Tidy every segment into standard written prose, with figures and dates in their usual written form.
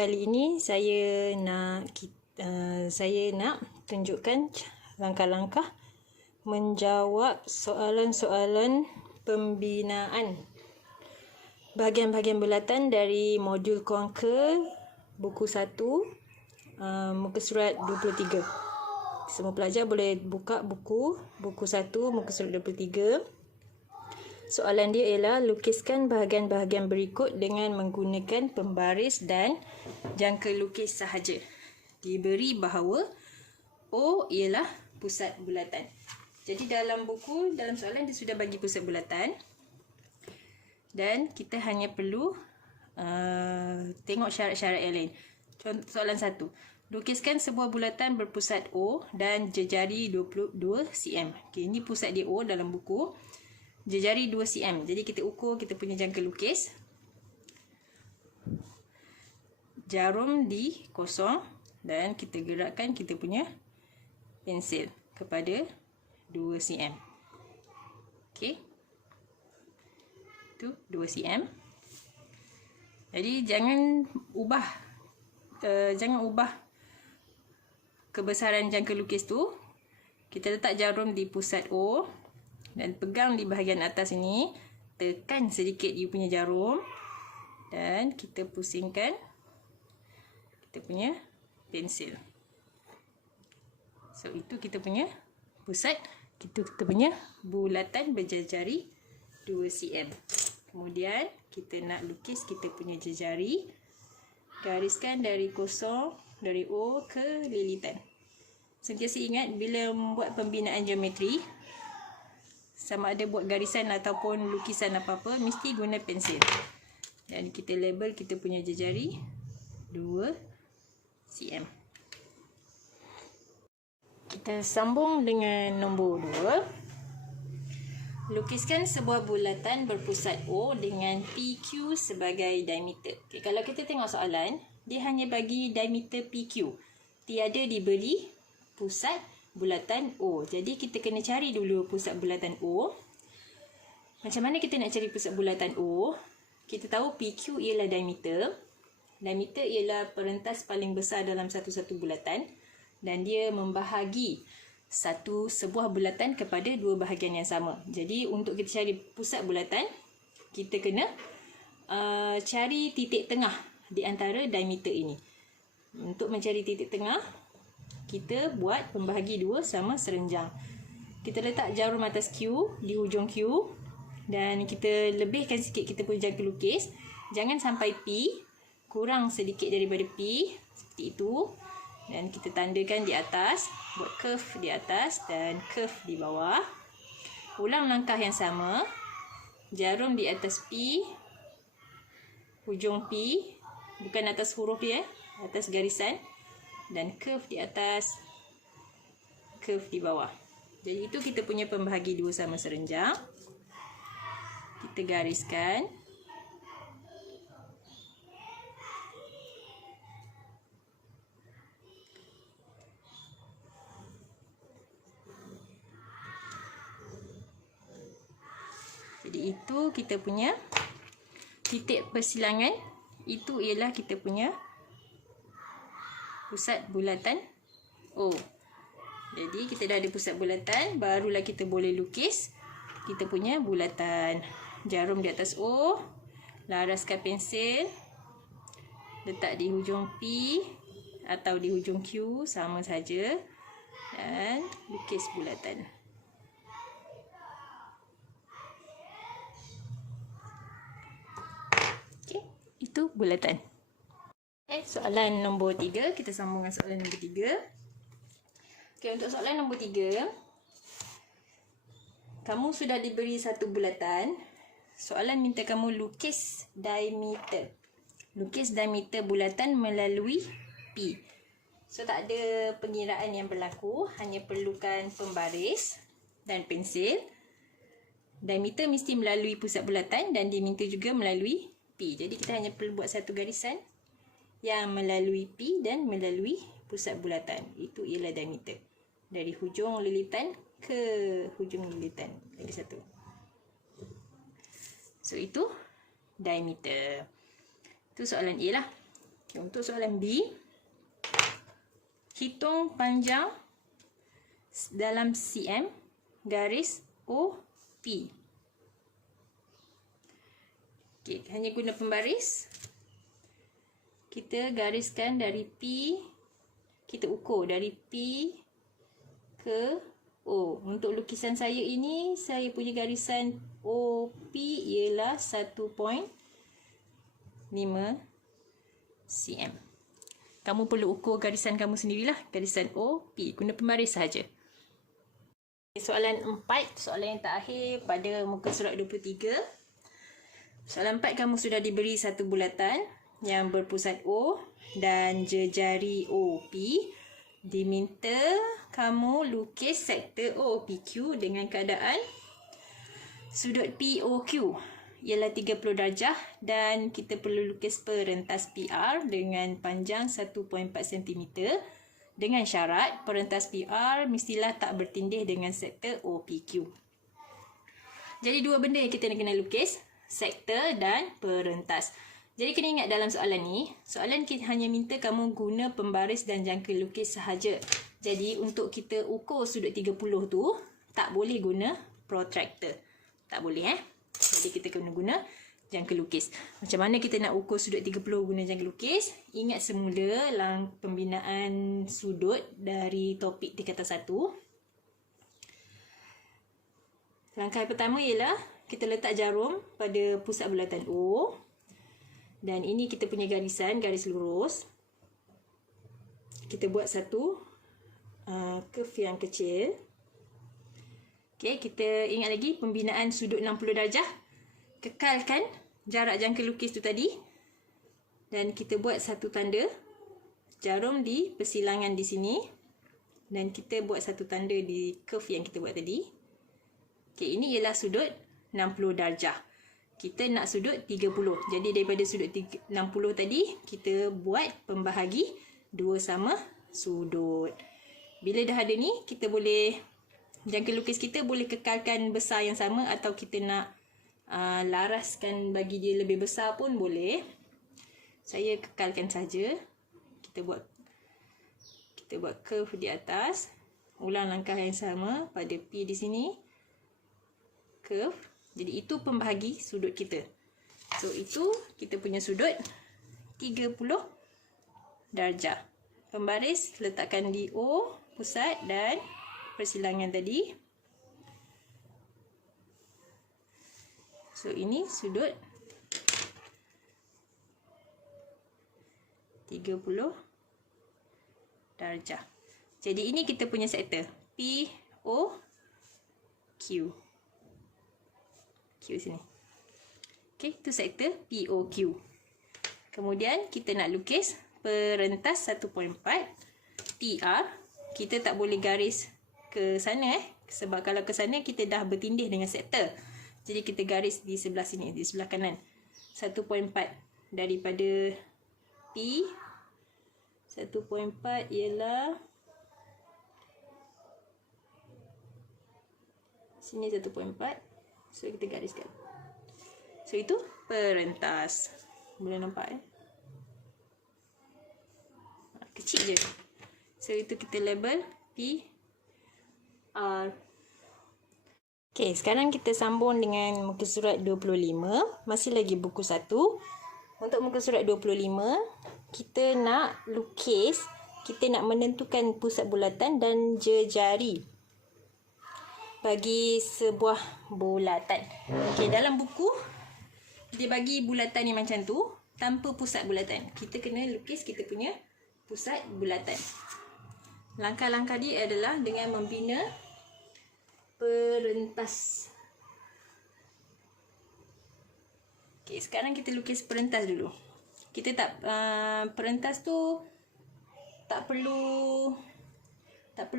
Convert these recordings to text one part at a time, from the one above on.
kali ini saya nak tunjukkan langkah-langkah menjawab soalan-soalan pembinaan bahagian-bahagian bulatan dari modul Conquer buku 1 muka surat 23. Semua pelajar boleh buka buku 1 muka surat 23. Soalan dia ialah lukiskan bahagian-bahagian berikut dengan menggunakan pembaris dan jangka lukis sahaja. Diberi bahawa O ialah pusat bulatan. Jadi dalam soalan dia sudah bagi pusat bulatan. Dan kita hanya perlu tengok syarat-syarat yang lain. Contoh soalan 1. Lukiskan sebuah bulatan berpusat O dan jejari 22 cm. Okay, ini pusat dia O dalam buku. Jejari 2 cm. Jadi kita ukur kita punya jangka lukis. Jarum di kosong dan kita gerakkan kita punya pensil kepada 2 cm. Okey. Tu 2 cm. Jadi jangan ubah kebesaran jangka lukis tu. Kita letak jarum di pusat O dan pegang di bahagian atas ini, tekan sedikit you punya jarum dan kita pusingkan kita punya pensil. So itu kita punya pusat, kita punya bulatan berjejari 2 cm. Kemudian kita nak lukis kita punya jejari. Gariskan dari kosong, dari O ke lilitan. Sentiasa ingat bila membuat pembinaan geometri, sama ada buat garisan ataupun lukisan apa-apa, mesti guna pensil. Dan kita label kita punya jejari 2 cm. Kita sambung dengan nombor 2. Lukiskan sebuah bulatan berpusat O dengan PQ sebagai diameter. Okay, kalau kita tengok soalan, dia hanya bagi diameter PQ. Tiada diberi pusat bulatan O. Jadi kita kena cari dulu pusat bulatan O. Macam mana kita nak cari pusat bulatan O? Kita tahu PQ ialah diameter. Diameter ialah perentas paling besar dalam satu-satu bulatan. Dan dia membahagi sebuah bulatan kepada dua bahagian yang sama. Jadi untuk kita cari pusat bulatan, kita kena cari titik tengah di antara diameter ini. Untuk mencari titik tengah, kita buat pembahagi dua sama serenjang. Kita letak jarum atas Q di hujung Q dan kita lebihkan sikit kita punya jangka lukis. Jangan sampai P, kurang sedikit daripada P, seperti itu. Dan kita tandakan di atas, buat curve di atas dan curve di bawah. Ulang langkah yang sama. Jarum di atas P, hujung P, bukan atas huruf dia, atas garisan. Dan curve di atas, curve di bawah. Jadi itu kita punya pembahagi dua sama serenjang. Kita gariskan. Jadi itu kita punya titik persilangan. Itu ialah kita punya pusat bulatan O. Jadi kita dah ada pusat bulatan, barulah kita boleh lukis kita punya bulatan. Jarum di atas O, laraskan pensil, letak di hujung P atau di hujung Q, sama saja, dan lukis bulatan. Okey, itu bulatan. Soalan nombor 3. Kita sambung dengan soalan nombor 3. Okay, untuk soalan nombor 3, kamu sudah diberi satu bulatan. Soalan minta kamu lukis diameter. Lukis diameter bulatan melalui P. So tak ada pengiraan yang berlaku, hanya perlukan pembaris dan pensil. Diameter mesti melalui pusat bulatan dan diminta juga melalui P. Jadi kita hanya perlu buat satu garisan yang melalui P dan melalui pusat bulatan. Itu ialah diameter. Dari hujung lilitan ke hujung lilitan. Lagi satu. So itu diameter. Itu soalan A lah. Okay, untuk soalan B, hitung panjang dalam cm garis OP. Okay, hanya guna pembaris. Kita gariskan dari P, kita ukur dari P ke O. Untuk lukisan saya ini, saya punya garisan OP ialah 1.5 cm. Kamu perlu ukur garisan kamu sendirilah, garisan OP. Guna pembaris sahaja. Soalan 4, soalan yang terakhir pada muka surat 23. Soalan 4, kamu sudah diberi satu bulatan yang berpusat O dan jejari OP. Diminta kamu lukis sektor OPQ dengan keadaan sudut POQ ialah 30 darjah dan kita perlu lukis perentas PR dengan panjang 1.4 cm dengan syarat perentas PR mestilah tak bertindih dengan sektor OPQ. Jadi dua benda yang kita kena lukis, sektor dan perentas. Jadi kena ingat dalam soalan ni, soalan kita hanya minta kamu guna pembaris dan jangka lukis sahaja. Jadi untuk kita ukur sudut 30 tu, tak boleh guna protractor. Tak boleh Jadi kita kena guna jangka lukis. Macam mana kita nak ukur sudut 30 guna jangka lukis? Ingat semula pembinaan sudut dari topik tingkatan 1. Langkah pertama ialah kita letak jarum pada pusat bulatan O. Dan ini kita punya garisan, garis lurus. Kita buat satu curve yang kecil. Okey, kita ingat lagi pembinaan sudut 60 darjah. Kekalkan jarak jangka lukis tu tadi. Dan kita buat satu tanda jarum di persilangan di sini. Dan kita buat satu tanda di curve yang kita buat tadi. Okey, ini ialah sudut 60 darjah. Kita nak sudut 30. Jadi daripada sudut 60 tadi, kita buat pembahagi dua sama sudut. Bila dah ada ni, kita boleh, jangka lukis kita boleh kekalkan besar yang sama atau kita nak laraskan bagi dia lebih besar pun boleh. Saya kekalkan saja. Kita buat curve di atas. Ulang langkah yang sama pada P di sini. Curve. Jadi itu pembahagi sudut kita. So itu kita punya sudut 30 darjah. Pembaris letakkan di O pusat dan persilangan tadi. So ini sudut 30 darjah. Jadi ini kita punya sektor POQ. Q sini. Okey, itu sektor POQ. Kemudian kita nak lukis perentas 1.4 PR. Kita tak boleh garis ke sana sebab kalau ke sana kita dah bertindih dengan sektor. Jadi kita garis di sebelah sini, di sebelah kanan. 1.4 daripada P 1.4 ialah sini 1.4. So kita gariskan. So itu perentas. Boleh nampak kecil je. So itu kita label P R. Okey, sekarang kita sambung dengan muka surat 25. Masih lagi buku 1. Untuk muka surat 25, kita nak lukis, kita nak menentukan pusat bulatan dan jejari bagi sebuah bulatan. Okey, dalam buku dia bagi bulatan ni macam tu tanpa pusat bulatan. Kita kena lukis kita punya pusat bulatan. Langkah-langkah dia adalah dengan membina perentas. Okey, sekarang kita lukis perentas dulu. Kita tak perentas tu tak perlu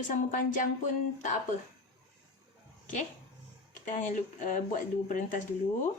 sama panjang pun tak apa. Okey, kita hanya buat dua perentas dulu.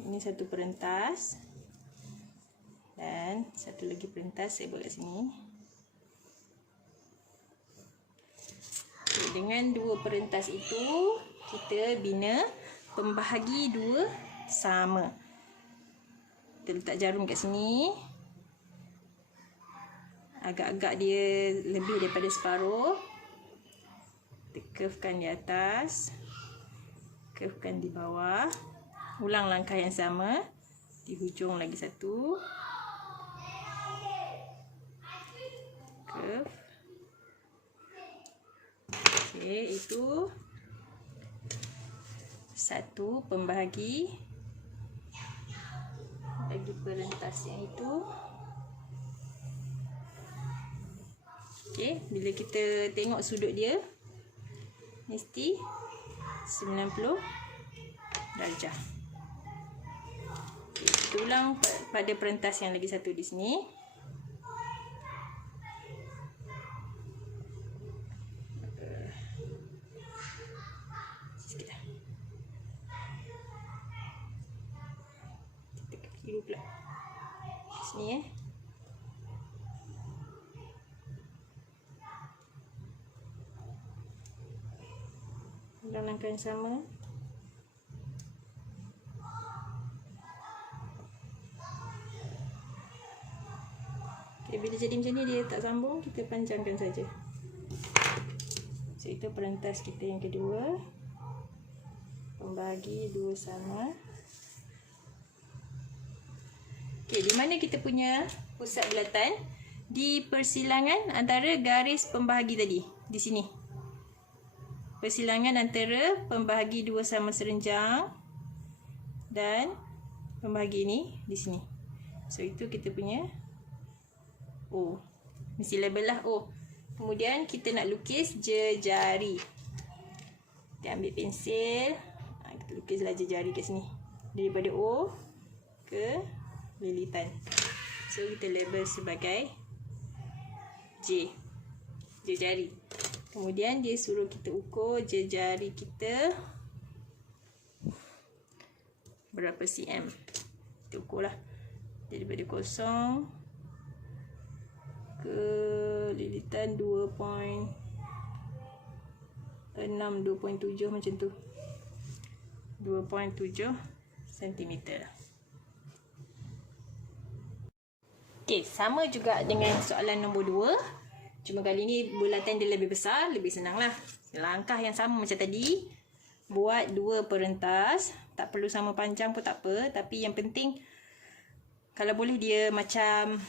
Ini satu perentas. Dan satu lagi perentas saya buat kat sini. Okay, dengan dua perentas itu, kita bina pembahagi dua sama. Kita letak jarum kat sini. Agak-agak dia lebih daripada separuh. Kita curvekan di atas. Curvekan di bawah. Ulang langkah yang sama. Di hujung lagi satu. Curve. Okey, itu satu pembahagi bagi perentas yang itu. Okey, bila kita tengok sudut dia mesti 90 darjah. Okey, kita ulang pada perentas yang lagi satu di sini. Kiri pula. Sini ulang langkah yang sama. Okay, bila jadi macam ni dia tak sambung, kita panjangkan saja. So itu perentas kita yang kedua. Pembahagi dua sama. Okay, di mana kita punya pusat bulatan? Di persilangan antara garis pembahagi tadi. Di sini. Persilangan antara pembahagi dua sama serenjang dan pembahagi ini di sini. So itu kita punya O. Mesti label lah O. Kemudian kita nak lukis jejari. Kita ambil pensil. Kita lukislah jejari kat sini. Daripada O ke lilitan. So kita label sebagai J. Jejari. Kemudian dia suruh kita ukur jejari kita berapa cm. Kita ukurlah. Daripada kosong ke lilitan 2.6, 2.7 macam tu. 2.7 cm. Okey, sama juga dengan soalan nombor 2. Cuma kali ni bulatan dia lebih besar, lebih senang lah. Langkah yang sama macam tadi. Buat dua perentas. Tak perlu sama panjang pun tak apa. Tapi yang penting, kalau boleh dia macam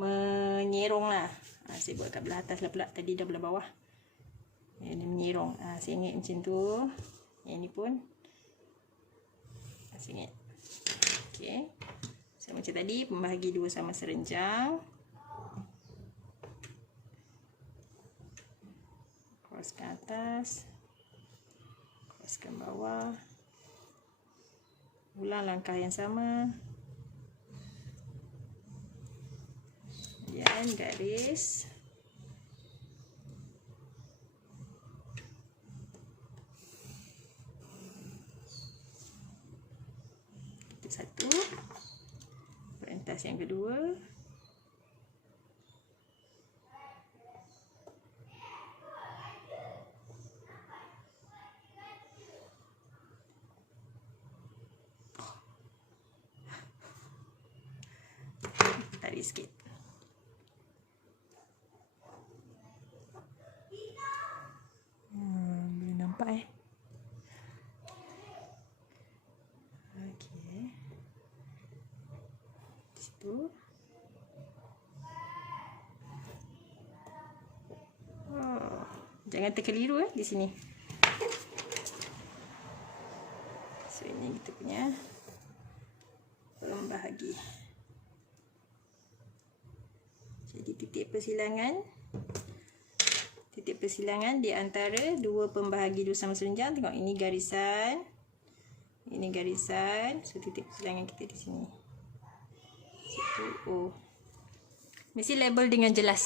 menyerong lah. Saya buat kat belah atas lah pula. Tadi dah belah bawah. Dia menyerong. Saya ingat macam tu. Yang ni pun. Saya ingat. Okey. So, macam tadi, pembahagi dua sama serenjang. Crosskan atas. Crosskan bawah. Ulang langkah yang sama. Kemudian garis. Itu satu. Perentas yang kedua. Tarik sikit. Boleh nampak Okey. Di situ. Jangan terkeliru di sini. So ini kita punya pembahagi. Jadi titik persilangan di antara dua pembahagi dua sama serenjang. Tengok ini garisan. Ini garisan. So titik persilangan kita di sini. Situ O. Mesti label dengan jelas.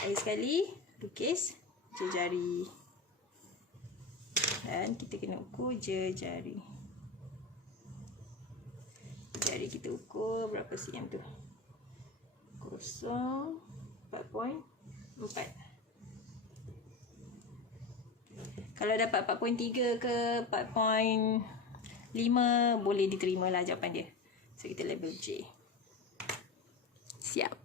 Lagi sekali lukis jejari. Dan kita kena ukur jejari. Jari kita ukur berapa cm tu? 4.4. Kalau dapat 4.3 ke 4.5 boleh diterima lah jawapan dia. So, kita label J. Siap.